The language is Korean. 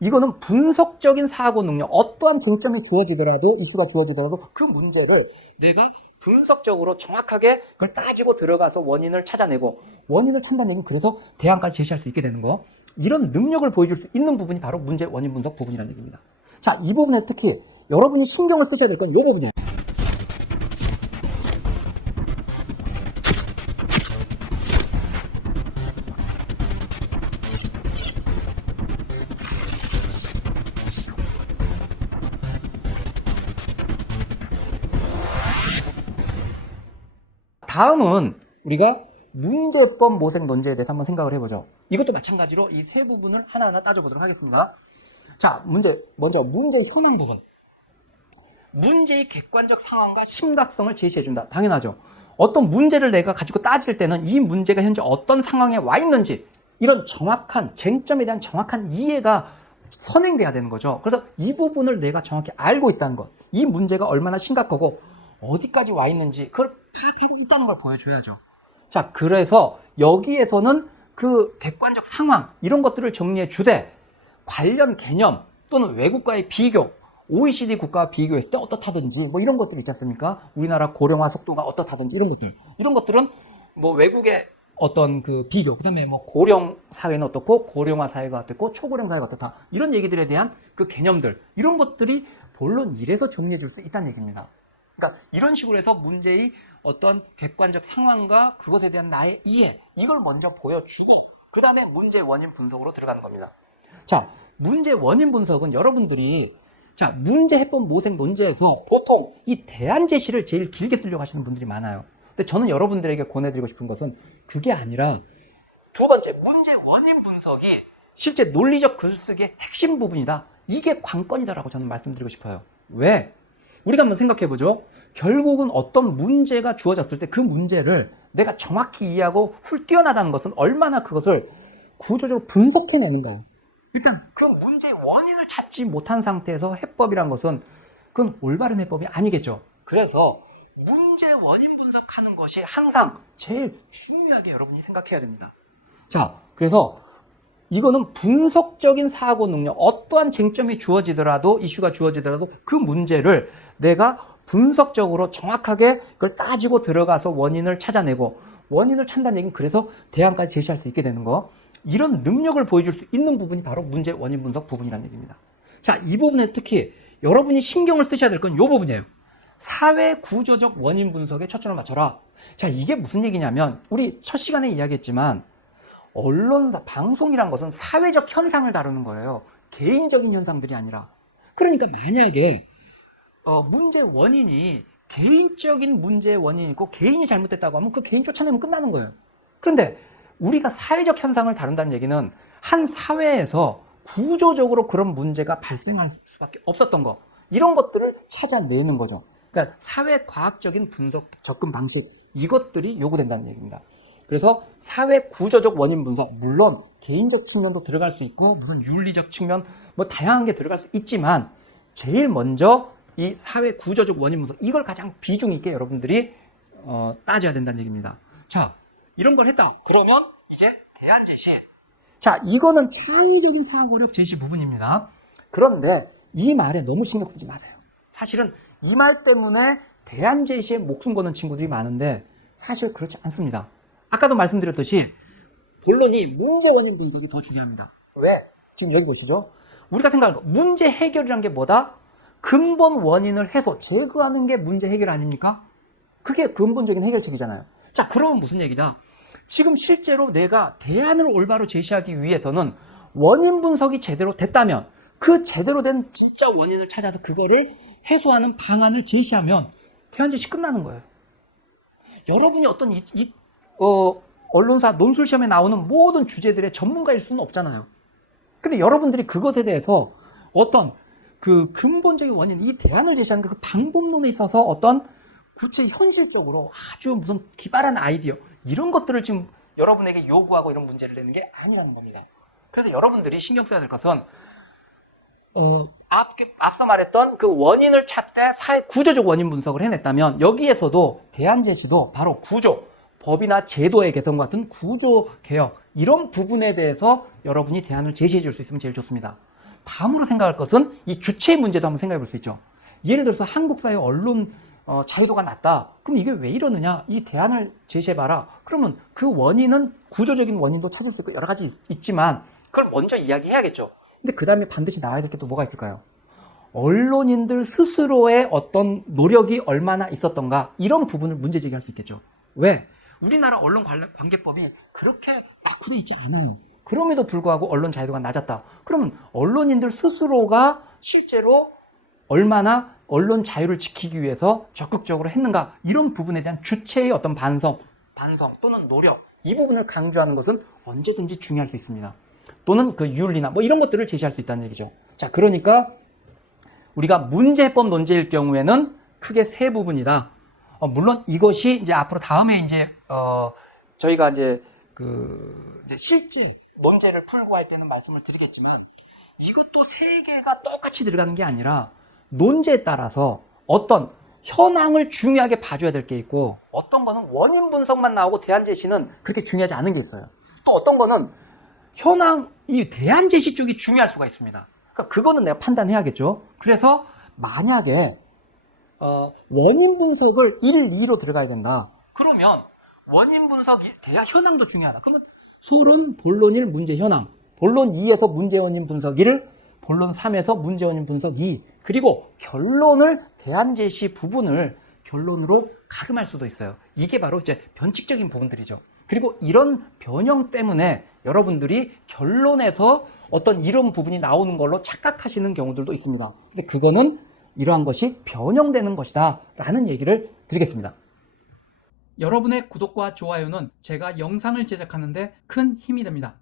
이거는 분석적인 사고 능력, 어떠한 쟁점이 주어지더라도, 이슈가 주어지더라도 그 문제를 내가 분석적으로 정확하게 그걸 따지고 들어가서 원인을 찾아내고, 원인을 찾는 얘기는 그래서 대안까지 제시할 수 있게 되는 거. 이런 능력을 보여줄 수 있는 부분이 바로 문제 원인 분석 부분이라는 얘기입니다. 자, 이 부분에 특히 여러분이 신경을 쓰셔야 될 건 이 부분이에요. 다음은 우리가 문제법 모색 논제에 대해서 한번 생각을 해보죠. 이것도 마찬가지로 이 세 부분을 하나하나 따져보도록 하겠습니다. 자, 먼저 문제의 상황 부분. 문제의 객관적 상황과 심각성을 제시해준다. 당연하죠. 어떤 문제를 내가 가지고 따질 때는 이 문제가 현재 어떤 상황에 와 있는지, 이런 정확한 쟁점에 대한 정확한 이해가 선행돼야 되는 거죠. 그래서 이 부분을 내가 정확히 알고 있다는 것, 이 문제가 얼마나 심각하고 어디까지 와 있는지 그걸 파악하고 있다는 걸 보여줘야죠. 자, 그래서 여기에서는 그 객관적 상황, 이런 것들을 정리해 주되, 관련 개념 또는 외국과의 비교, OECD 국가와 비교했을 때 어떻다든지 뭐 이런 것들 있지 않습니까? 우리나라 고령화 속도가 어떻다든지 이런 것들은 뭐 외국의 어떤 그 비교, 그다음에 뭐 고령 사회는 어떻고 고령화 사회가 어떻고 초고령 사회가 어떻다, 이런 얘기들에 대한 그 개념들, 이런 것들이 본론 1에서 정리해 줄 수 있다는 얘기입니다. 그러니까 이런 식으로 해서 문제의 어떤 객관적 상황과 그것에 대한 나의 이해, 이걸 먼저 보여주고 그 다음에 문제 원인 분석으로 들어가는 겁니다. 자, 문제 원인 분석은 여러분들이 문제 해법 모색 논제에서 보통 이 대안 제시를 제일 길게 쓰려고 하시는 분들이 많아요. 근데 저는 여러분들에게 권해드리고 싶은 것은 그게 아니라 두 번째, 문제 원인 분석이 실제 논리적 글쓰기의 핵심 부분이다. 이게 관건이다라고 저는 말씀드리고 싶어요. 왜? 우리가 한번 생각해보죠. 결국은 어떤 문제가 주어졌을 때 그 문제를 내가 정확히 이해하고 훌뛰어나가는 것은 얼마나 그것을 구조적으로 분석해내는가요. 일단 그 문제의 원인을 찾지 못한 상태에서 해법이란 것은 그건 올바른 해법이 아니겠죠. 그래서 문제 원인 분석하는 것이 항상 제일 중요하게 여러분이 생각해야 됩니다. 자, 그래서 이거는 분석적인 사고 능력, 어떠한 쟁점이 주어지더라도, 이슈가 주어지더라도 그 문제를 내가 분석적으로 정확하게 그걸 따지고 들어가서 원인을 찾아내고, 원인을 찾는다는 얘기는 그래서 대안까지 제시할 수 있게 되는 거, 이런 능력을 보여줄 수 있는 부분이 바로 문제 원인 분석 부분이라는 얘기입니다. 자, 이 부분에서 특히 여러분이 신경을 쓰셔야 될 건 이 부분이에요. 사회 구조적 원인 분석에 초점을 맞춰라. 자, 이게 무슨 얘기냐면, 우리 첫 시간에 이야기했지만 언론사, 방송이란 것은 사회적 현상을 다루는 거예요. 개인적인 현상들이 아니라. 그러니까 만약에 문제 원인이 개인적인 문제의 원인이고 개인이 잘못됐다고 하면 그 개인 쫓아내면 끝나는 거예요. 그런데 우리가 사회적 현상을 다룬다는 얘기는 한 사회에서 구조적으로 그런 문제가 발생할 수밖에 없었던 거, 이런 것들을 찾아내는 거죠. 그러니까 사회과학적인 분석, 접근 방식, 이것들이 요구된다는 얘기입니다. 그래서 사회 구조적 원인 분석, 물론 개인적 측면도 들어갈 수 있고 무슨 윤리적 측면, 뭐 다양한 게 들어갈 수 있지만 제일 먼저 이 사회 구조적 원인 분석, 이걸 가장 비중 있게 여러분들이 따져야 된다는 얘기입니다. 자, 이런 걸 했다. 그러면 이제 대안 제시. 자, 이거는 창의적인 사고력 제시 부분입니다. 그런데 이 말에 너무 신경 쓰지 마세요. 사실은 이 말 때문에 대안 제시에 목숨 거는 친구들이 많은데 사실 그렇지 않습니다. 아까도 말씀드렸듯이 본론이 문제 원인 분석이 더 중요합니다. 왜? 지금 여기 보시죠. 우리가 생각하는 거, 문제 해결이란 게 뭐다? 근본 원인을 해소, 제거하는 게 문제 해결 아닙니까? 그게 근본적인 해결책이잖아요. 자, 그러면 무슨 얘기다? 지금 실제로 내가 대안을 올바로 제시하기 위해서는 원인 분석이 제대로 됐다면 그 제대로 된 진짜 원인을 찾아서 그거를 해소하는 방안을 제시하면 대안 제시 끝나는 거예요. 여러분이 어떤 언론사 논술시험에 나오는 모든 주제들의 전문가일 수는 없잖아요. 근데 여러분들이 그것에 대해서 어떤 그 근본적인 원인, 이 대안을 제시하는 그 방법론에 있어서 어떤 구체 현실적으로 아주 무슨 기발한 아이디어, 이런 것들을 지금 여러분에게 요구하고 이런 문제를 내는 게 아니라는 겁니다. 그래서 여러분들이 신경 써야 될 것은 앞서 말했던 그 원인을 찾되 사회 구조적 원인 분석을 해냈다면 여기에서도 대안 제시도 바로 구조, 법이나 제도의 개선 같은 구조 개혁, 이런 부분에 대해서 여러분이 대안을 제시해 줄 수 있으면 제일 좋습니다. 다음으로 생각할 것은 이 주체의 문제도 한번 생각해 볼 수 있죠. 예를 들어서 한국 사회 언론 자유도가 낮다. 그럼 이게 왜 이러느냐? 이 대안을 제시해봐라. 그러면 그 원인은 구조적인 원인도 찾을 수 있고 여러 가지 있지만 그걸 먼저 이야기해야겠죠. 근데 그 다음에 반드시 나와야 될 게 또 뭐가 있을까요? 언론인들 스스로의 어떤 노력이 얼마나 있었던가 이런 부분을 문제 제기할 수 있겠죠. 왜? 우리나라 언론관계법이 그렇게 낙후돼 있지 않아요. 그럼에도 불구하고 언론 자유도가 낮았다. 그러면 언론인들 스스로가 실제로 얼마나 언론 자유를 지키기 위해서 적극적으로 했는가 이런 부분에 대한 주체의 어떤 반성 또는 노력 이 부분을 강조하는 것은 언제든지 중요할 수 있습니다. 또는 그 윤리나 뭐 이런 것들을 제시할 수 있다는 얘기죠. 자, 그러니까 우리가 문제법 논제일 경우에는 크게 세 부분이다. 물론 이것이 이제 앞으로 다음에 이제 저희가 이제 이제 실제 논제를 풀고 할 때는 말씀을 드리겠지만 이것도 세 개가 똑같이 들어가는 게 아니라 논제에 따라서 어떤 현황을 중요하게 봐줘야 될 게 있고 어떤 거는 원인 분석만 나오고 대안 제시는 그렇게 중요하지 않은 게 있어요. 또 어떤 거는 현황, 이 대안 제시 쪽이 중요할 수가 있습니다. 그러니까 그거는 내가 판단해야겠죠. 그래서 만약에 원인 분석을 1, 2로 들어가야 된다. 그러면 원인 분석, 대안 현황도 중요하다. 그러면 소론, 본론 1, 문제 현황. 본론 2에서 문제 원인 분석 1, 본론 3에서 문제 원인 분석 2. 그리고 결론을 대안 제시 부분을 결론으로 가름할 수도 있어요. 이게 바로 이제 변칙적인 부분들이죠. 그리고 이런 변형 때문에 여러분들이 결론에서 어떤 이런 부분이 나오는 걸로 착각하시는 경우들도 있습니다. 근데 그거는 이러한 것이 변형되는 것이다 라는 얘기를 드리겠습니다. 여러분의 구독과 좋아요는 제가 영상을 제작하는 데 큰 힘이 됩니다.